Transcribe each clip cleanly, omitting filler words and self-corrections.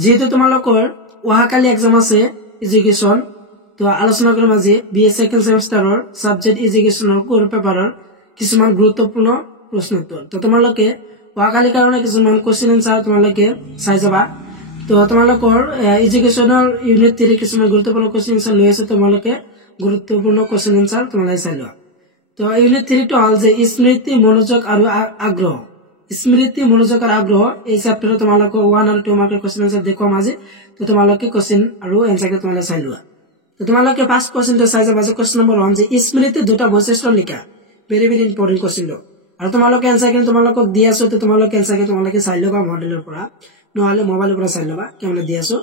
যেহেতু তোমালোকৰ অহাকালি এক্সাম আছে এডুকেশ্যন, তো আলোচনা কৰিম আজি BA সেকেন্ড সেমিস্টাৰৰ সাবজেক্ট এডুকেশ্যনৰ কোৰ পেপাৰৰ কিছুমান গুৰুত্বপূৰ্ণ প্ৰশ্ন উত্তৰ। তো তোমালোকে অহাকালিৰ কাৰণে কিছুমান কোৱেশ্চন এনসাৰ তোমালোকে চাই যাবা। তো তোমালোকৰ এডুকেশ্যনৰ ইউনিট 3 কিছুমান গুৰুত্বপূৰ্ণ কোৱেশ্চন এনসাৰ লৈ আছে, তোমালোকে গুৰুত্বপূৰ্ণ কোৱেশ্চন এনসাৰ তোমালোকে চাই লোৱা। তো ইউনিট 3 টো হল যে স্মৃতি, মনোযোগ আৰু আগ্ৰহ। স্মৃতি, মনোযোগ আৰু আগ্ৰহ এই চেপ্টাৰত তোমালোকে 1 আৰু 2 মাৰ্কৰ কোৱেশ্চন এনসাৰ দেখুৱাম আজি। তো তোমালোকে কোৱেশ্চন আৰু এনসাৰকে তোমালোকে চাই লোৱা। তো তোমালোকে ফাৰ্স্ট কোৱেশ্চনটো চাই যাবা যে কোৱেশ্চন নম্বৰ 1 যে স্মৃতিৰ দুটা বৈশিষ্ট্য লিখা। ভেৰি ভেৰি ইম্পৰ্টেন্ট কোৱেশ্চনটো। আৰু তোমালোকে এনসাৰকে তোমালোকক দি আছো, তো তোমালোকে এনসাৰকে তোমালোকে চাই ল'বা মডেলৰ পৰা, নহলে মোবাইলৰ পৰা চাই ল'বা কেমনে দি আছো।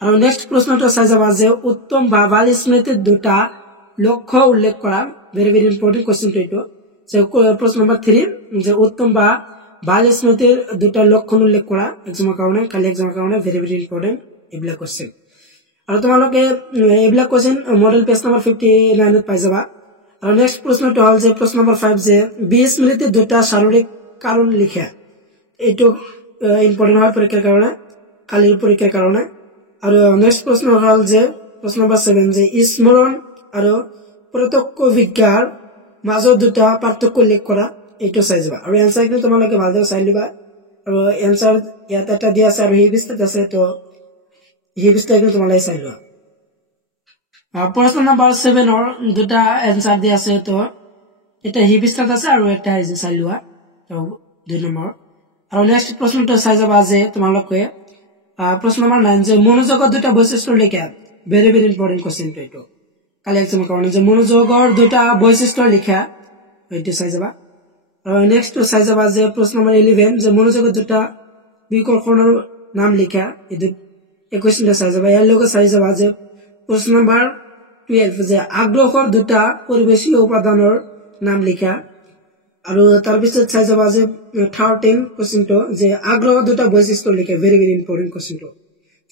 আৰু নেক্সট প্ৰশ্নটো চাই যাবা যে উত্তম বা ভাল স্মৃতিৰ দুটা লক্ষ্য উল্লেখ কৰা। ভেৰি ভেৰি ইম্পৰ্টেন্ট কোৱেশ্চনটো এইটো। যে প্ৰশ্ন নম্বৰ 3 যে উত্তম বা ভাল স্মৃতিৰ দুটা লক্ষণ উল্লেখ কৰা। এক্সামৰ কাৰণে, কালি এক্সামৰ কাৰণে ভেৰি ভেৰি ইম্পৰ্টেন্ট এইবিলাক কোৱেশ্চন। আৰু তোমালোকে এইবিলাক কোৱেশ্চন মডেল পেজ নম্বৰ 59 পাই যাবা। আৰু নেক্সট প্ৰশ্নটো হল যে প্ৰশ্ন নম্বৰ 5 যে স্মৃতিৰ দুটা শাৰীৰিক কাৰণ লিখা। এইটো ইম্পৰ্টেন্ট হয় পৰীক্ষাৰ কাৰণে, কালিৰ পৰীক্ষাৰ কাৰণে। আৰু নেক্সট প্ৰশ্ন হল যে প্ৰশ্ন নম্বৰ 7 যে স্মৰণ আৰু প্ৰত্যক্ষ অভিজ্ঞতাৰ মাজত দুটা পাৰ্থক্য উল্লেখ কৰা। এইটো চাই যাবা। আৰু এনসাৰখিনি তোমালোকে ভালদৰে চাই লিবা। আৰু এনসাৰ ইয়াত এটা দিয়া আছে আৰু সেই বিস্তাৰিত আছে, তো সেই বিস্তাৰিত তোমালোকে চাই লোৱা। প্ৰশ্ন নম্বৰ 7 দুটা এনসাৰ দিয়া আছে, তো এটা সেই বিস্তাৰিত আছে আৰু এটা চাই লোৱা। তো 2 নম্বৰ। আৰু নেক্সট প্ৰশ্নটো চাই যাবা যে তোমালোকে প্ৰশ্ন নম্বৰ 9 যে মনোযোগৰ দুটা বৈশিষ্ট্য লিখা। ভেৰি ভেৰি ইম্পৰ্টেন্ট কোৱেশ্চনটো এইটো কালি এক্সামৰ কাৰণে, যে মনোযোগৰ দুটা বৈশিষ্ট্য লিখা। এইটো চাই যাবা। আৰু নেক্সট চাই যাবা যে প্ৰশ্ন নম্বৰ 11 যে মনোযোগৰ দুটা বিকল্পৰ নাম লিখা। এই কোৱেশ্চনটো চাই যাবা। ইয়াৰ লগত চাই যাবা যে প্ৰশ্ন নম্বৰ 12 যে আগ্ৰহৰ দুটা পৰিবেশীয় উপাদানৰ নাম লিখা। আৰু তাৰপিছত চাই যাবা যে 13 কোৱেশ্চনটো যে আগ্ৰহৰ দুটা বৈশিষ্ট্য লিখা। ভেৰি ভেৰি ইম্পৰ্টেন্ট কোৱেশ্চনটো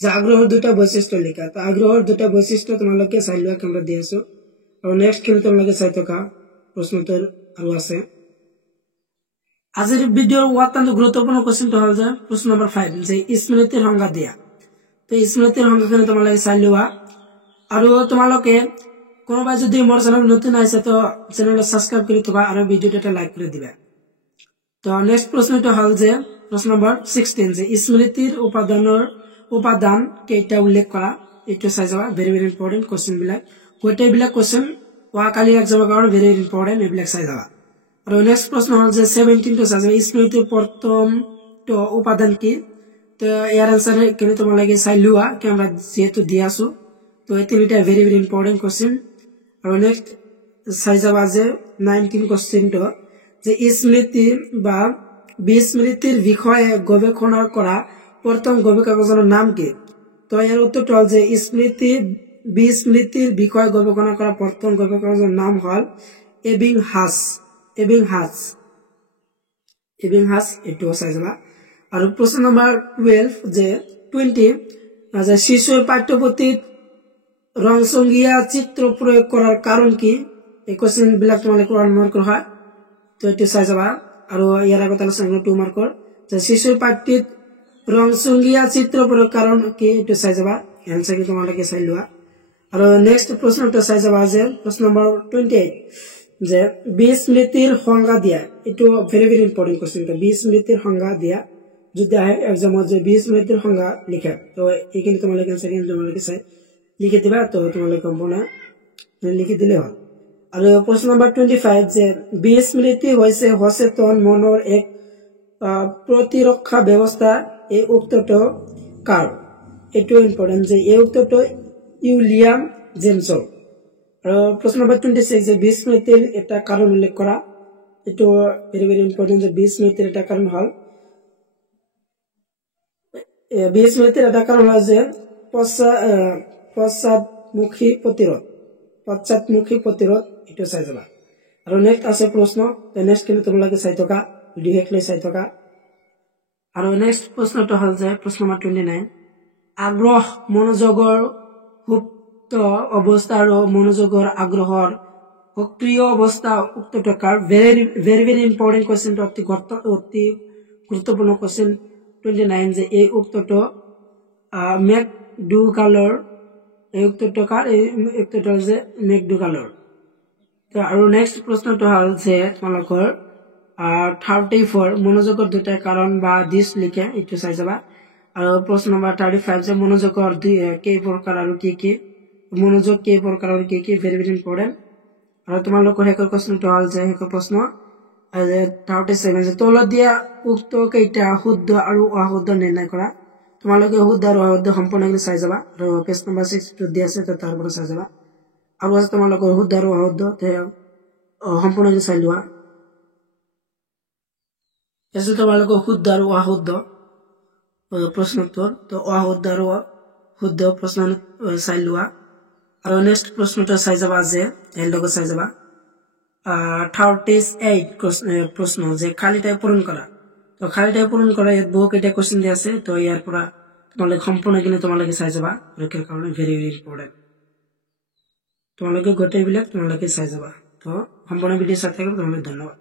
যে আগ্ৰহৰ দুটা বৈশিষ্ট্য লিখা। তো আগ্ৰহৰ দুটা বৈশিষ্ট্য তোমালোকে চাই লোৱা কেমন দি আছো। আৰু নেক্সট খিনি তোমালোকে চাই থকা প্ৰশ্নটোৰ আৰু আছে। আজিৰ ভিডিঅ'ৰ অত্যন্ত গুৰুত্বপূৰ্ণ কোৱেশ্চনটো হল যে প্ৰশ্ন নম্বৰ 5 যে স্মৃতিৰ সংজ্ঞা দিয়া। তো স্মৃতিৰ সংজ্ঞাখিনি তোমালোকে চাই লোৱা। আৰু তোমালোকে কোনোবাই যদি মোৰ চেনেল নতুন আহিছে, তো চেনেলটো সাবস্ক্ৰাইব কৰি থবা আৰু ভিডিঅ'টো এটা লাইক কৰি দিবা। তো নেক্সট প্ৰশ্নটো হল যে প্ৰশ্ন নম্বৰ 16 যে স্মৃতিৰ উপাদান কেইটা উল্লেখ কৰা। এইটো চাই যাবা। ভেৰি ভেৰি ইম্পৰ্টেন্ট কোৱেশ্চন বিলাক, গোটেইবিলাক কোৱেশ্চন অহাকালি এক্সামৰ কাৰণে ভেৰি ইম্পৰ্টেন্ট, এইবিলাক চাই যাবা। আৰু নেক্সট প্ৰশ্ন হল যে 17টো চাই যাবা স্মৃতিৰ প্ৰথমটো উপাদান কি। তো ইয়াৰ আনসাৰ খিনি তোমালোকে চাই লোৱা কেমৰা যেহেতু দি আছো। তো এই তিনিটা ভেৰি ভেৰি ইম্পৰ্টেন্ট কোৱেশ্চন। আৰু নেক্সট চাই যাবা যে 19 কোৱেশ্চনটো যে স্মৃতি বা বিস্মৃতিৰ বিষয়ে গৱেষণা কৰা প্ৰথম গৱেষকজনৰ নাম কি। তো ইয়াৰ উত্তৰটো হল যে বিস্মৃতিৰ বিষয়ে গৱেষণা কৰা প্ৰথম গৱেষকজনৰ নাম হল এবিংহাছ। এইটো চাই যাবা। আৰু প্ৰশ্ন নম্বৰ 20 যে শিশুৰ পাঠ্যপুথিত ৰংচঙীয়া চিত্ৰ প্ৰয়োগ কৰাৰ কাৰণ কি। এই কোৱেশ্চন বিলাক তোমালোকে 1 মাৰ্কৰ হয়, তো এইটো চাই যাবা। আৰু ইয়াৰ আগত আলোচনা 2 মাৰ্কৰ যে শিশুৰ পাঠ্যত ৰংচঙীয়া চিত্ৰ প্ৰয়োগ কাৰণ কি। এইটো চাই যাবা। এনসাৰ তোমালোকে চাই লোৱা। আৰু নেক্সট প্ৰশ্নটো চাই যাবা যে প্ৰশ্ন নম্বৰ 28 যে বিস্মৃতিৰ সংজ্ঞা দিয়া। এইটো ভেৰি ভেৰি ইম্পৰ্টেন্ট কোৱেশ্চন। বিস্মৃতিৰ সংজ্ঞা দিয়া যদি আহে এক্সামত, যে বিস্মৃতিৰ সংজ্ঞা লিখা। তো এইখিনি তোমালোকে এনসাৰ তোমালোকে চাই লিখি দিবা। তো তোমালোকে সম্পূৰ্ণ লিখি দিলে হ'ল। আৰু প্ৰশ্ন নম্বৰ 25 যে বিস্মৃতি হৈছে সচেতন মনৰ এক প্ৰতিৰক্ষা ব্যৱস্থা। এই উত্তৰটো কাৰ। এইটো ইম্পৰ্টেন্ট যে এই উত্তৰটো উইলিয়াম জেমছৰ। আৰু প্ৰশ্ন নম্বৰ 26 যে বিস্মৃতিৰ এটা কাৰণ উল্লেখ কৰা। এইটো ভেৰি ভেৰি ইম্পৰ্টেন্ট যে বিস্মৃতিৰ এটা কাৰণ হল যে পশ্চাদমুখী প্ৰতিৰোধ। এইটো চাই যাবা। আৰু নেক্সট আছে প্ৰশ্ন, নেক্সট কিন্তু তোমালোকে চাই থকা ভিডিঅ' শেষলৈ চাই থকা। আৰু নেক্সট প্ৰশ্নটো হল যে প্ৰশ্ন নম্বৰ 29 আগ্ৰহ মনোযোগৰ সুপ্ত অৱস্থা আৰু মনোযোগৰ আগ্ৰহৰ সক্ৰিয় অৱস্থা উক্তটো কাৰ। ভেৰি ভেৰি ইম্পৰ্টেন্ট কোৱেশ্চনটো, অতি গুৰুত্বপূৰ্ণ কোৱেশ্চন 29 যে এই উক্তটো মেক ডু কালৰ এই উত্তৰটো কাৰ এই উত্তৰটো হৈছে মেক ডু কালৰ তো আৰু নেক্সট প্ৰশ্নটো হ'ল যে তোমালোকৰ 34 মনোযোগৰ দুটা কাৰণ বা দিশ লিখে এইটো চাই যাবা আৰু প্ৰশ্ন নম্বৰ 35 যে মনোযোগৰ কেই প্ৰকাৰ আৰু কি কি মনোযোগ কেই প্ৰকাৰ আৰু কি কি ভেৰি ভেৰি ইম্পৰ্টেন্ট আৰু তোমালোকৰ শেষৰ প্ৰশ্নটো হ'ল যে শেষৰ প্ৰশ্ন 37 যে তলত দিয়া উক্ত কেইটা শুদ্ধ আৰু অশুদ্ধ নিৰ্ণয় কৰা তোমালোকে শুদ্ধ আৰু অশুদ্ধ সম্পূৰ্ণকৈ চাই যাবা আৰু পেজ নম্বৰ 6 দিয়া আছে তাৰ পৰা চাই যাবা আৰু আছে তোমালোকৰ শুদ্ধ আৰু অশুদ্ধ সম্পূৰ্ণকৈ চাই লোৱা এসে তোমালোকৰ শুদ্ধ আৰু অশুদ্ধ প্ৰশ্নোত্তৰ তো অশুদ্ধ আৰু শুদ্ধ প্ৰশ্ন চাই লোৱা আৰু নেক্সট প্ৰশ্নটো চাই যাবা যে এৰ লগত চাই যাবা 38 প্ৰশ্ন যে খালি ঠাই পূৰণ কৰা তো খালি ঠাই পূৰণ কৰা ইয়াত বহু কেইটা কোশ্চেন দিয়া আছে তো ইয়াৰ পৰা তোমালোকে সম্পূৰ্ণখিনি তোমালোকে চাই যাবা পৰীক্ষাৰ কাৰণে ভেৰি ভেৰি ইম্পৰ্টেন্ট তোমালোকে গোটেইবিলাক তোমালোকে চাই যাবা তো সম্পূৰ্ণ ভিডিও চাই থাকিব তোমালোকে ধন্যবাদ